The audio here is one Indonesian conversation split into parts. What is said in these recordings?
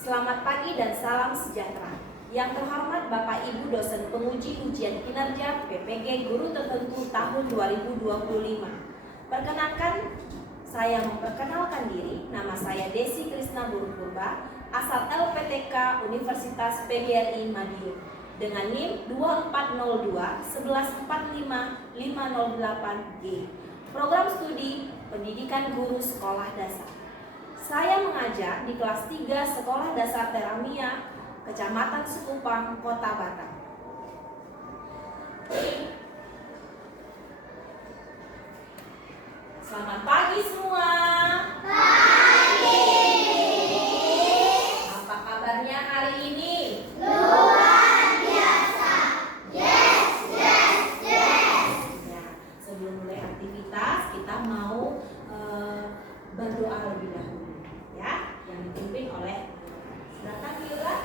Selamat pagi dan salam sejahtera. Yang terhormat Bapak Ibu dosen penguji ujian kinerja PPG Guru Tertentu tahun 2025. Perkenalkan, saya memperkenalkan diri. Nama saya Desi Krisna Burupurba, asal LPTK Universitas PGRI Madiun. Dengan NIM 2402 1145 508G. Program studi Pendidikan Guru Sekolah Dasar. Saya mengajar di kelas 3 Sekolah Dasar Teramia, Kecamatan Sekupang, Kota Batam. Selamat pagi semua. Pagi. Apa kabarnya hari ini? Luar biasa. Yes. Ya, sebelum mulai aktivitas kita mau berdoa lebih dahulu, ya, yang dipimpin oleh silakan Yura.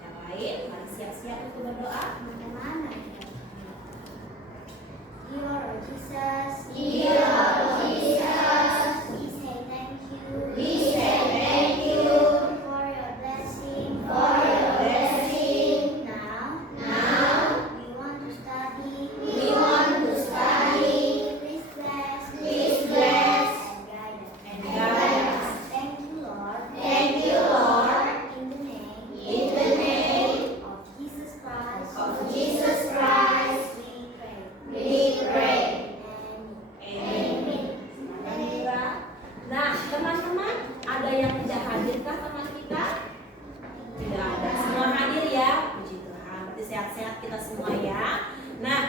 Yang lain, mari siap-siap untuk berdoa. Bagaimana? Dear Jesus. We say thank you. For your blessing. Now we want to study. Please bless and guide us. Thank you, Lord. In the name of Jesus Christ, we pray. Amen. Silakan Yura. Nah, teman-teman, ada yang tidak hadirkah teman kita? Tidak ada. Semua hadir ya. Puji Tuhan. Berarti sehat-sehat kita semua ya. Nah,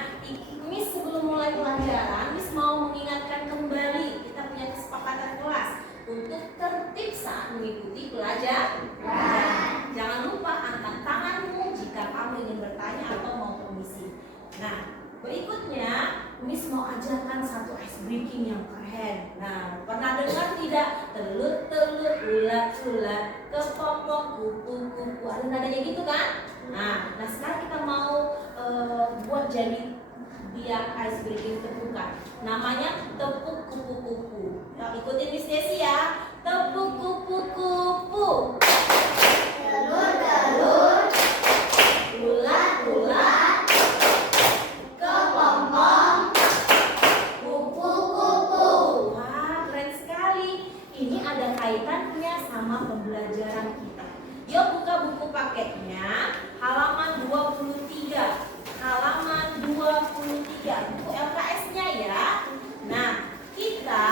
Miss sebelum mulai pelajaran, Miss mau mengingatkan kembali kita punya kesepakatan kelas untuk tertib saat mengikuti pelajaran. Jangan lupa angkat tanganmu jika kamu ingin bertanya atau mau permisi. Nah, berikutnya Miss mau ajarkan satu ice breaking yang keren. Nah, pernah dengar tidak? Telur-telur, ulat-ulat, kepompong, kupu-kupu. Ada nadanya gitu kan? Nah sekarang kita mau buat jadi biar ice breaking terbuka. Namanya tepuk kupu-kupu. Nah, ikutin Miss Desi ya. Tepuk kupu-kupu. Telur-telur, ulat-ulat, kepompong, kupu-kupu. Wah, keren sekali. Ini ada kaitannya sama pembelajaran kita. Yuk buka buku paketnya, halaman 23. Halaman 23, buku LKS-nya ya. Nah, kita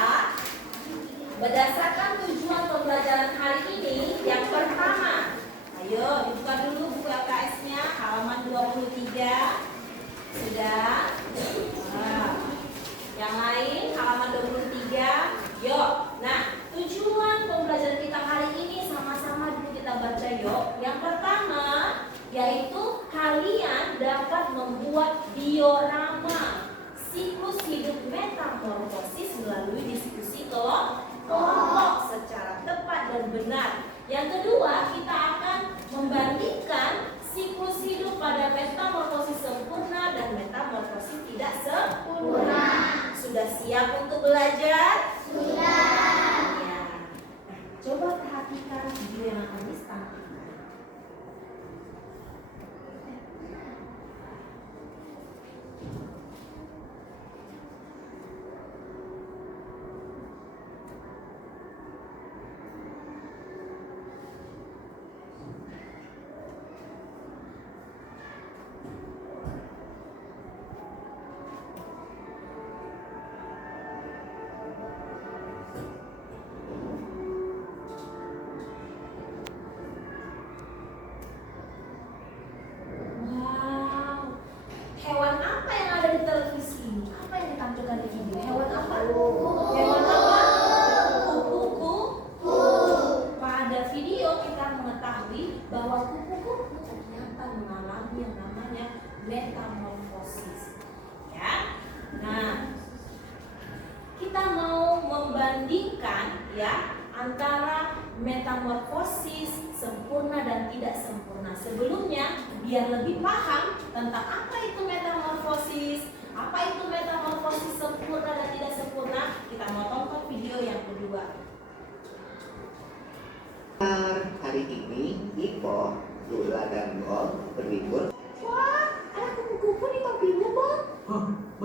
berdasarkan tujuan pembelajaran hari ini, yang pertama, ayo dibuka dulu buku LKS-nya, halaman 23. Sudah? Nah, yang lain halaman 23. Yuk. Nah, tujuan pembelajaran kita hari ini sama-sama dulu kita baca yuk. Yang pertama yaitu kalian dapat membuat diorama siklus hidup metamorfosis melalui diskusi kelompok secara tepat dan benar. Yang kedua, kita akan membandingkan siklus hidup pada metamorfosis sempurna dan metamorfosis tidak sempurna. Sudah siap untuk belajar? Sudah. Ya. Nah, coba perhatikan video yang akan ditampilkan. Wow, hewan apa yang ada di televisi ini? Apa yang ditampilkan di video? Hewan apa? Hewan apa? Kupu-kupu. Pada video kita mengetahui bahwa kupu-kupu ternyata mengalami yang namanya metamorfosis. Ya. Nah, kita mau membandingkan ya antara metamorfosis sempurna dan tidak sempurna. Sebelumnya, biar lebih paham tentang apa itu metamorfosis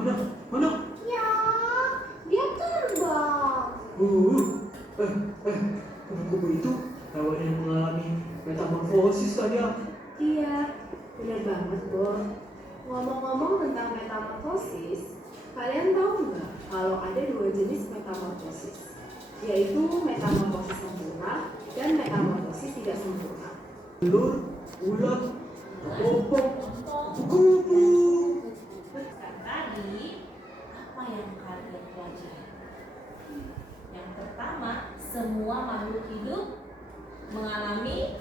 Mana? Mana? Ya, dia terbang. Kupu-kupu itu hewan yang mengalami metamorfosis kan ya? Iya, benar banget, Bor. Ngomong-ngomong tentang metamorfosis, kalian tahu nggak kalau ada dua jenis metamorfosis, yaitu metamorfosis sempurna dan metamorfosis tidak sempurna. Telur, ulat, popok, kupu-kupu. Tadi apa yang kalian pelajari? Yang pertama, semua makhluk hidup mengalami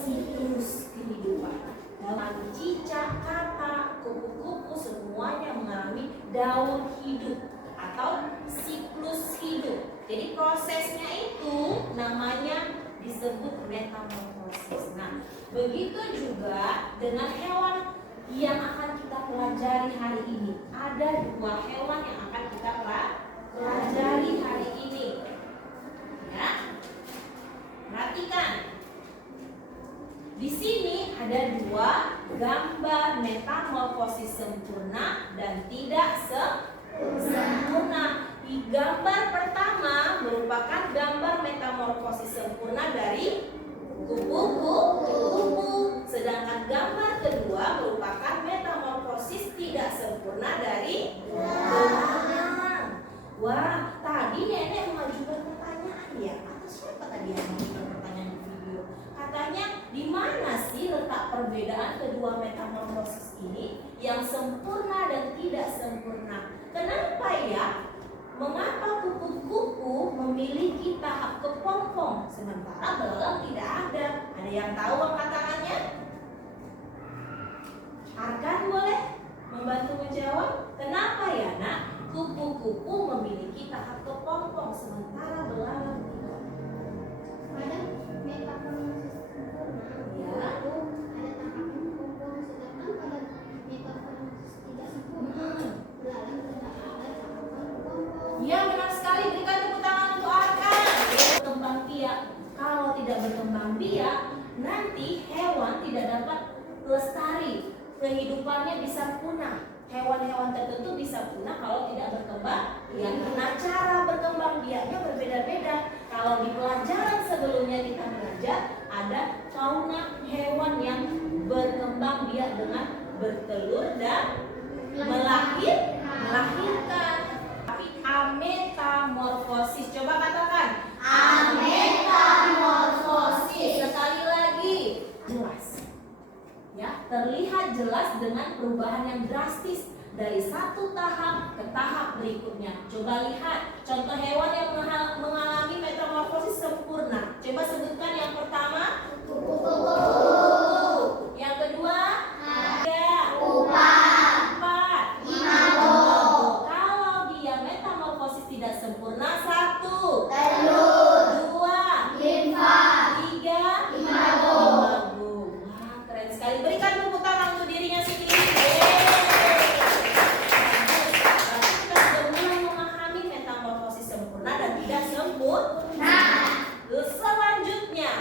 siklus kehidupan. Dalam cicak, katak, kupu-kupu semuanya mengalami daur hidup atau siklus hidup. Jadi prosesnya itu namanya disebut metamorfosis. Nah, begitu juga dengan hewan yang akan kita pelajari hari ini. Ada dua hewan yang akan kita pelajari hari ini. Ya, perhatikan. Di sini ada dua gambar metamorfosis sempurna dan tidak sempurna. Di gambar pertama merupakan gambar metamorfosis sempurna dari kupu-kupu, sedangkan gambar kedua merupakan metamorfosis tidak sempurna dari benang. Wah, tadi nenek mengajukan pertanyaan ya. Atau siapa tadi yang mengajukan pertanyaan di video? Katanya, di mana sih letak perbedaan kedua metamorfosis ini yang sempurna dan tidak sempurna? Kenapa ya? Mengapa kupu-kupu memiliki tahap kepompong sementara belalang tidak ada? Ada yang tahu angkat tangannya? Arkan boleh membantu menjawab? Kenapa ya nak? Kupu-kupu memiliki tahap kepompong sementara belalang tidak. Pada metamorfosis sempurna, Ya. itu ada tahap kepompong, sedangkan pada metamorfosis tidak sempurna, belalang tidak ada tahapan kepompong. Ya, benar sekali. Berikan tepuk tangan untuk Arkan. Berkembang biak. Kalau tidak berkembang biak, nanti hewan tidak dapat lestari. Kehidupannya bisa punah. Hewan-hewan tertentu bisa punah kalau tidak berkembang biak. Nah, cara berkembang biaknya berbeda-beda. Kalau di pelajaran sebelumnya kita belajar ada fauna hewan yang berkembang biak dengan bertelur dan melahirkan. Tapi ametamorfosis, coba katakan ametamorfosis. Sekali lagi, jelas. Ya, terlihat jelas dengan perubahan yang drastis dari satu tahap ke tahap berikutnya. Coba lihat contoh hewan yang mengalami metamorfosis sempurna. Coba sebutkan yang pertama. Kupu-kupu. Yang kedua. Empat. Kalau dia metamorfosis tidak sempurna, satu. Dua. Tiga. Wah, keren sekali. Berikan tepuk tangan untuk dirinya sendiri. Kita sudah mulai memahami metamorfosis sempurna dan tidak sempurna. Terus selanjutnya,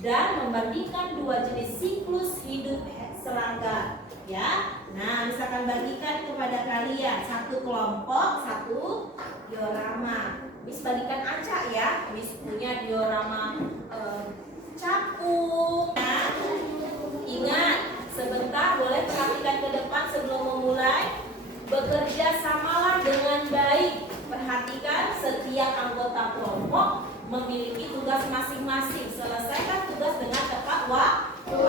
dan membandingkan dua jenis siklus hidup serangga. Ya, nah misalkan bagikan kepada kalian satu kelompok, satu diorama. Miss bagikan acak ya. Miss punya diorama capung. Nah, ingat, sebentar boleh perhatikan ke depan sebelum memulai. Bekerja samalah dengan baik. Perhatikan setiap anggota kelompok memiliki tugas masing-masing. Selesaikan tugas dengan tepat waktu.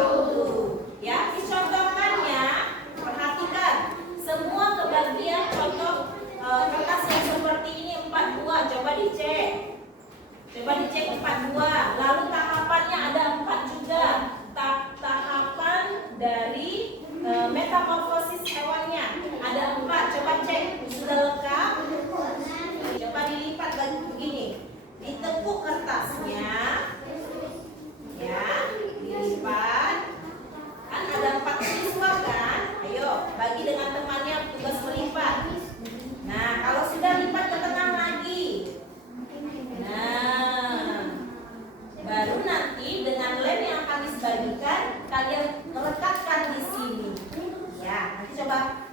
Ya, dicontohkannya. Perhatikan semua kebagian contoh kertas yang seperti ini 42. Coba dicek. Coba dicek 42. Lalu tahapannya ada 4 juga. Tahapan dari metamorfosis hewannya ada 4. Coba cek sudah lengkap. Coba dilipat lagi begini. Ditekuk kertasnya. Ya, dilipat. Kan ada 4 siswa kan? Ayo, bagi dengan temannya tugas melipat. Nah, kalau sudah lipat ke tengah lagi. Nah, baru nanti dengan lem yang akan dibagikan kalian rekatkan di sini. Ya, nanti coba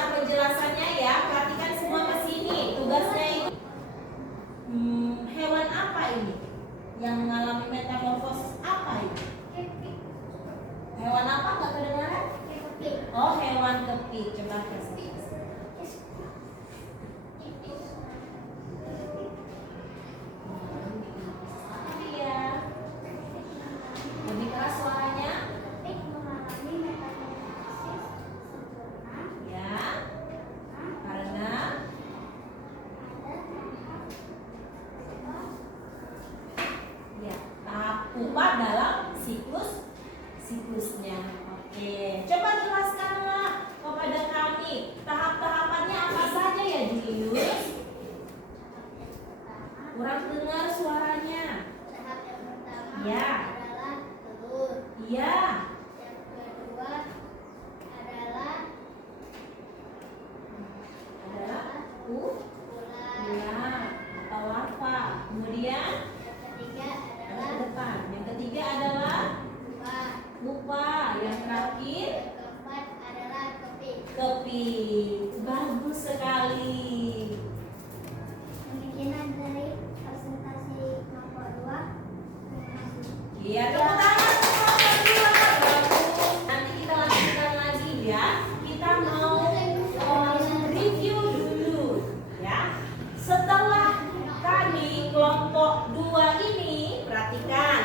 Nah, penjelasannya ya, perhatikan semua ke sini. Tugasnya itu hewan apa ini? Yang mengalami metamorfosis apa ini? Hewan apa? Nggak kedengaran? Oh, hewan kepik. Coba kasih. Iya. Lebih keras suaranya. Ya. Karena ya, tahap pupa dalam siklusnya. Oke, coba jelaskanlah kepada kami tahap-tahapannya apa saja ya, Julius? Kurang dengar suaranya. Tahap yang pertama Ya. adalah telur. Iya. Yang kedua adalah ular. ular atau larva. Kemudian Yang ketiga yang adalah ke depan. Yang ketiga adalah pupa. pupa. Yang terakhir Yang keempat adalah kepik. kepik. Bagus sekali. Demikian dari presentasi nomor 2. Terima kasih. Iya, tepuk tangan untuk kelompok dua. Bagus. Nanti kita lanjutkan lagi ya. Kita mau review dulu ya. Setelah tadi kelompok 2 ini, perhatikan.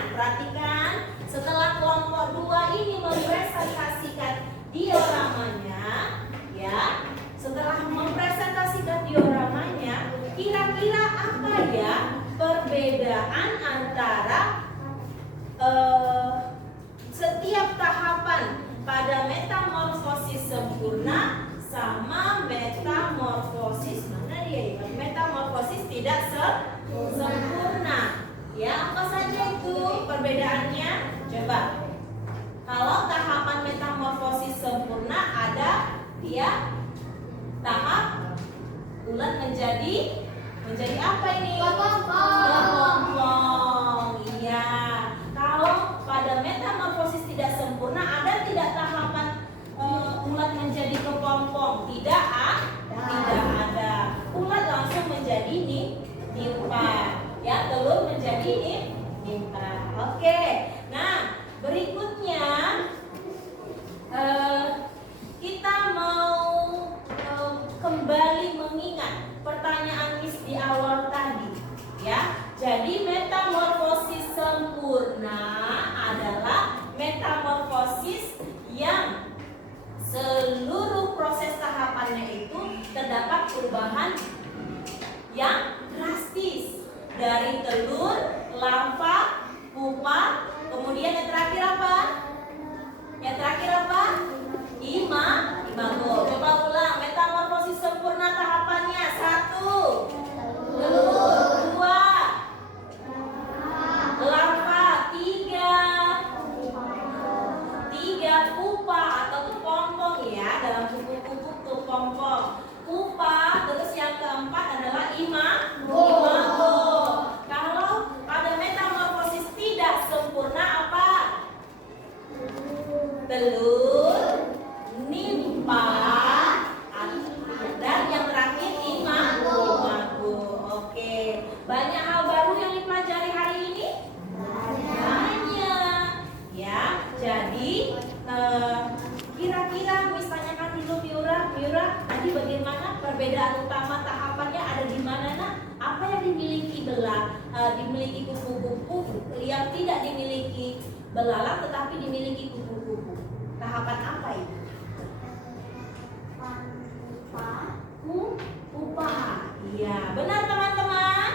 Setelah kelompok 2 ini mempresentasikan dioramanya ya. Setelah mempresentasikan dioramanya, kira-kira apa ya perbedaan antara setiap tahapan pada metamorfosis sempurna sama metamorfosis mana dia? Metamorfosis tidak sempurna. Ya, apa saja itu perbedaannya? Coba. Kalau tahapan metamorfosis sempurna ada dia tahap ulat menjadi apa ini? Kepompong. Iya. Kalau pada metamorfosis tidak sempurna ada tidak tahapan ulat menjadi kepompong? Tidak ada. Ulat langsung menjadi nimpa. Ya, telur menjadi nimpa. Oke. Nah, berikutnya kita mau kembali mengingat pertanyaan Miss di awal tadi ya. Jadi metamorfosis sempurna adalah metamorfosis yang seluruh proses tahapannya itu terdapat perubahan yang drastis dari telur, larva, pupa, kemudian yang terakhir apa? Imago. Coba ulang, metamorfosis sempurna tahapannya 1 telur, 2 larva, 3 pupa atau kepompong ya, dalam kupu-kupu kepompong. Pupa, terus yang keempat adalah imago. Kalau pada metamorfosis tidak sempurna apa? Telur, nimpa, dan yang terakhir imago. Oke, banyak hal baru yang dipelajari hari ini? Banyak. Ya, jadi kira-kira Miss tanyakan dulu Miura, tadi bagaimana perbedaan utama tahapannya ada di mana nak? Apa yang dimiliki dimiliki kupu-kupu yang tidak dimiliki belalang tetapi dimiliki kupu-kupu? Tahapan apa itu? Pupa. Iya, benar teman-teman?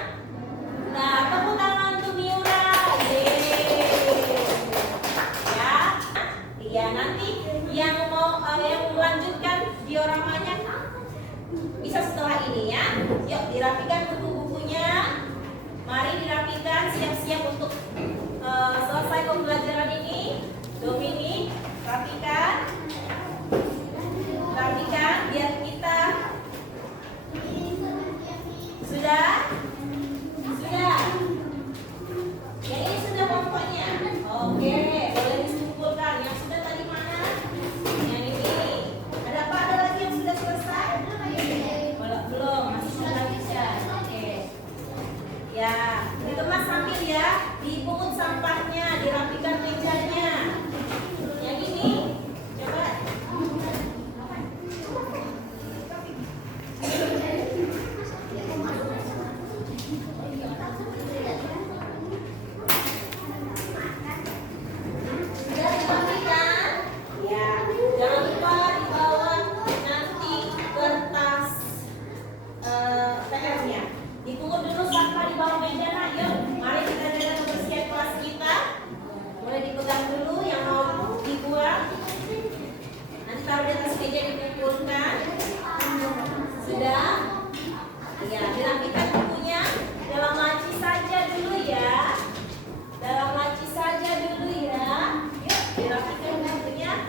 Nah, tepuk tangan untuk Miura. Ya. Iya, nanti yang mau yang melanjutkan dioramanya bisa setelah ini ya. Yuk, dirapikan buku-bukunya. Mari dirapikan, siap-siap untuk selesai pembelajaran ini. Domini, rapikan biar kita sudah. Yang ini sudah pokoknya. Oke, boleh disimpulkan. Yang sudah tadi mana? Yang ini. Ada apa? Ada lagi yang sudah selesai?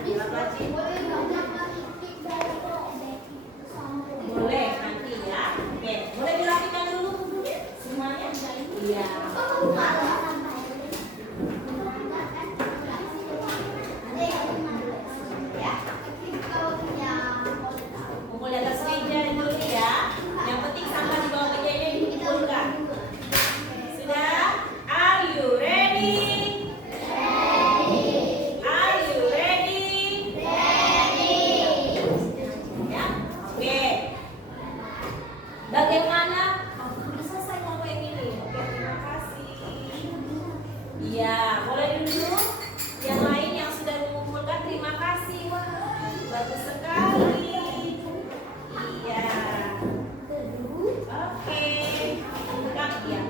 Bila rajin. Boleh banyak titik dari Boleh nanti ya. Oke, boleh dirapikan dulu bukunya semuanya. Iya. Ya. Kumpul di atas meja dulu ya. Yang penting sampah di bawah meja ini dikumpulkan. Sudah? Are you ready? Are you ready? Ya. Oke. Bagaimana? Udah selesai ngomong yang ini. Oke, terima kasih. Iya, boleh dulu. Yang lain yang sudah mengumpulkan, terima kasih. Wah, bagus sekali. Iya. Oke. Bukan ya.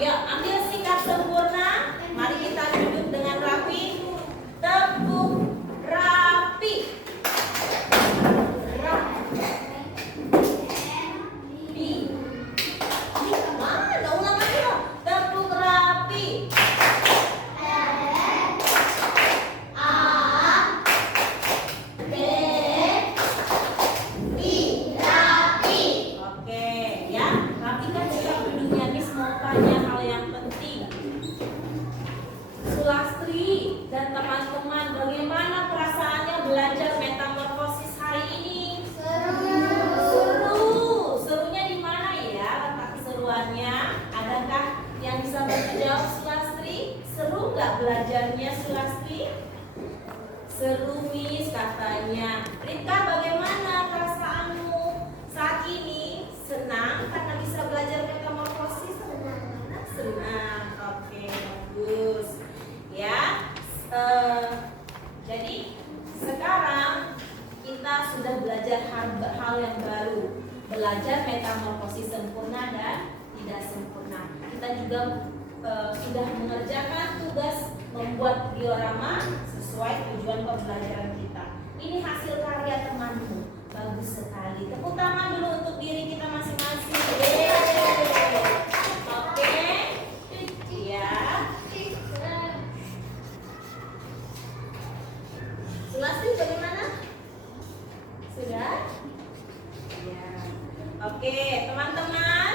Yuk, ambil sikap sempurna. Mari kita duduk dengan rapi. Tepuk rapi. Mana? Ulang lagi dong. Tepuk rapi. Oke, ya. Rapikan sikap duduknya. Miss mau tanya hal yang penting. Sulastri dan teman-teman, bagaimana perasaannya belajar metamorfosis hari ini? Seru. Serunya di mana ya? Letak keseruannya. Adakah yang bisa menjawab Sulastri? Seru nggak belajarnya Sulastri? Seru Miss katanya. Rika, bagaimana perasaanmu saat ini? Senang karena bisa belajar metamorfosis? Senang. Oke, bagus. Ya. Jadi sekarang kita sudah belajar hal yang baru. Belajar metamorfosis sempurna dan tidak sempurna. Kita juga sudah mengerjakan tugas membuat diorama sesuai tujuan pembelajaran kita. Ini hasil karya temanmu. Bagus sekali. Tepuk tangan dulu untuk diri kita masing-masing. Yeay. Oke. Ya. Sulastri bagaimana? Sudah? Ya. Oke, teman-teman.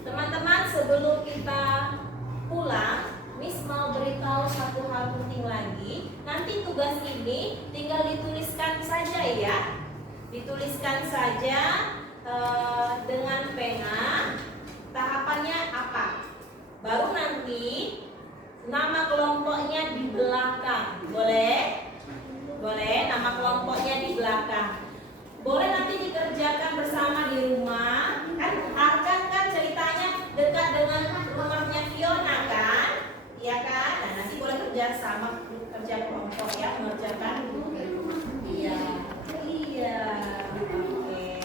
Teman-teman, sebelum kita pulang, Miss mau beritahu satu hal penting lagi. Nanti tugas ini tinggal dituliskan saja ya. Dituliskan saja dengan pena. Tahapannya apa? Baru nanti nama kelompoknya di belakang. Boleh? Boleh, nama kelompoknya di belakang. Boleh nanti dikerjakan bersama di rumah. Kan ceritanya dekat dengan rumahnya Fiona kan? Iya kan? Nah, nanti boleh kerja sama, kerja kelompok ya, mengerjakan. Iya. Iya. Oke.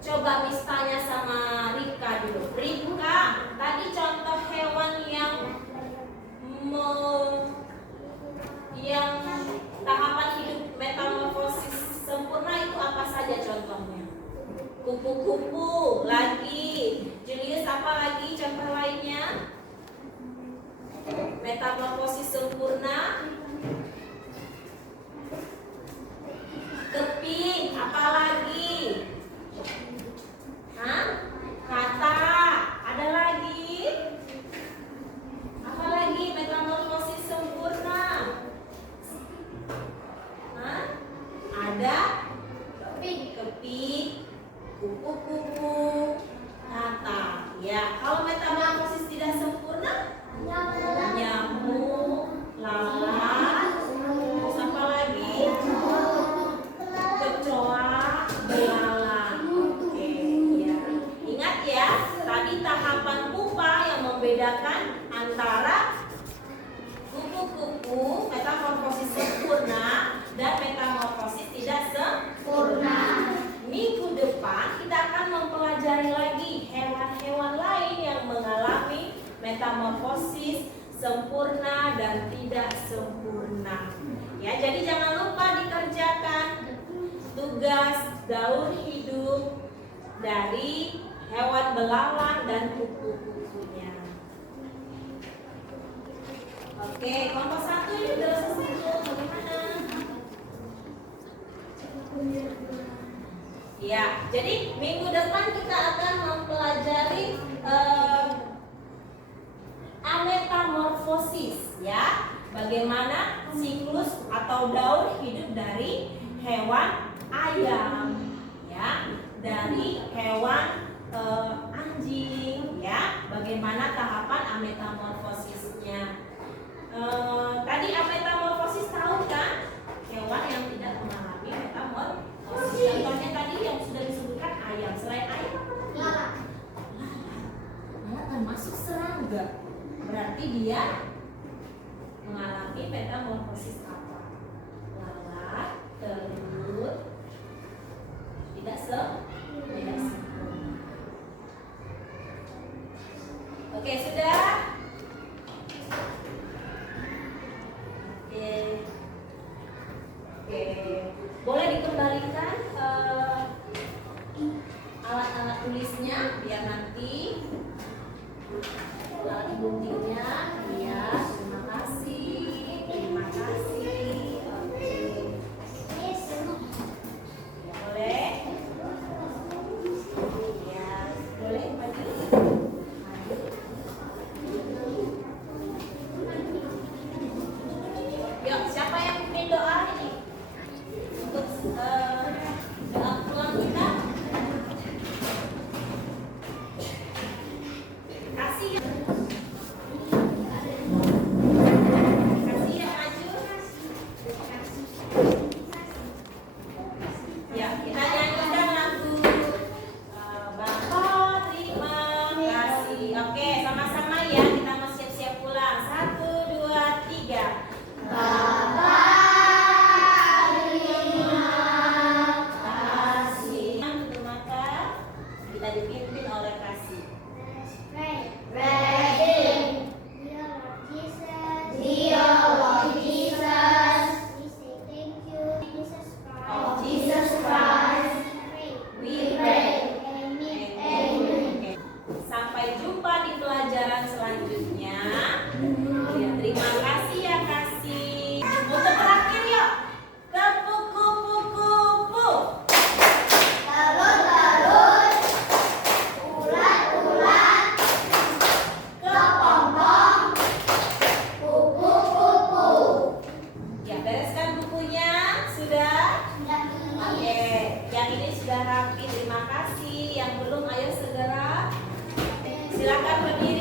Coba Miss tanya sama Rika dulu. Rika, tadi contoh hewan yang tahapan hidup metamorfosis sempurna itu apa saja contohnya? Kupu-kupu lagi. Julius, apa lagi contoh lainnya? Metamorfosis sempurna. Keping, apa lagi? Hah? Kata, ada lagi? Apa lagi metamorfosis sempurna? Hah? Ada keping, kupu-kupu, kata. Ya, kalau metamorfosis tidak sempurna, nyamuk, lalat, terus apa lagi? Kecoa, belalang. Oke, ya. Ingat ya, tadi tahapan pupa yang membedakan antara kupu-kupu metamorfosis sempurna dan metamorfosis tidak sempurna. Minggu depan kita akan mempelajari lagi hewan-hewan lain yang mengalami tugas daur hidup dari hewan belalang dan kupu-kupunya. Oke, kelompok 1 ini udah selesai. Bagaimana? Ya, jadi minggu depan kita akan mempelajari ametamorfosis, ya. Bagaimana siklus atau daur hidup dari hewan ayam, ya, dari hewan anjing, ya. Bagaimana tahapan ametamorfosisnya? Tadi ametamorfosis tahu kan? Hewan yang tidak mengalami metamorfosis. Contohnya tadi yang sudah disebutkan ayam. Selain ayam apa lagi? Lalat. Lalat termasuk serangga. Berarti dia mengalami metamorfosis apa? Lalat, telur, tidak sempurna. Oke, sudah. Oke, boleh dikembalikan alat-alat tulisnya biar nanti alat buktinya. Ya, terima kasih. Oke, ya, boleh. Ya, boleh maju. Yuk, siapa yang pimpin doa ini? Untuk doa pulang kita. Kasih ya. Kasih ya, maju. Ya, kita nyanyikan lagu Bapa terima kasih. Oke, sama-sama ya, kita mau siap-siap pulang. 1, 2, 3. Kasih. Tutup mata. Kita dipimpin oleh kasih. Dear Lord Jesus, we say thank you, Jesus Christ. We pray. Amen. Sampai jumpa di pelajaran selanjutnya. Ya, terima kasih ya kasih. Untuk terakhir yuk. Ke kupu-kupu. Telur-telur, ulat-ulat, kepompong, kupu-kupu. Ya, bereskan bukunya. Sudah? Oke, yang ini sudah rapi. Terima kasih. Yang belum, ayo segera. Silakan berdiri.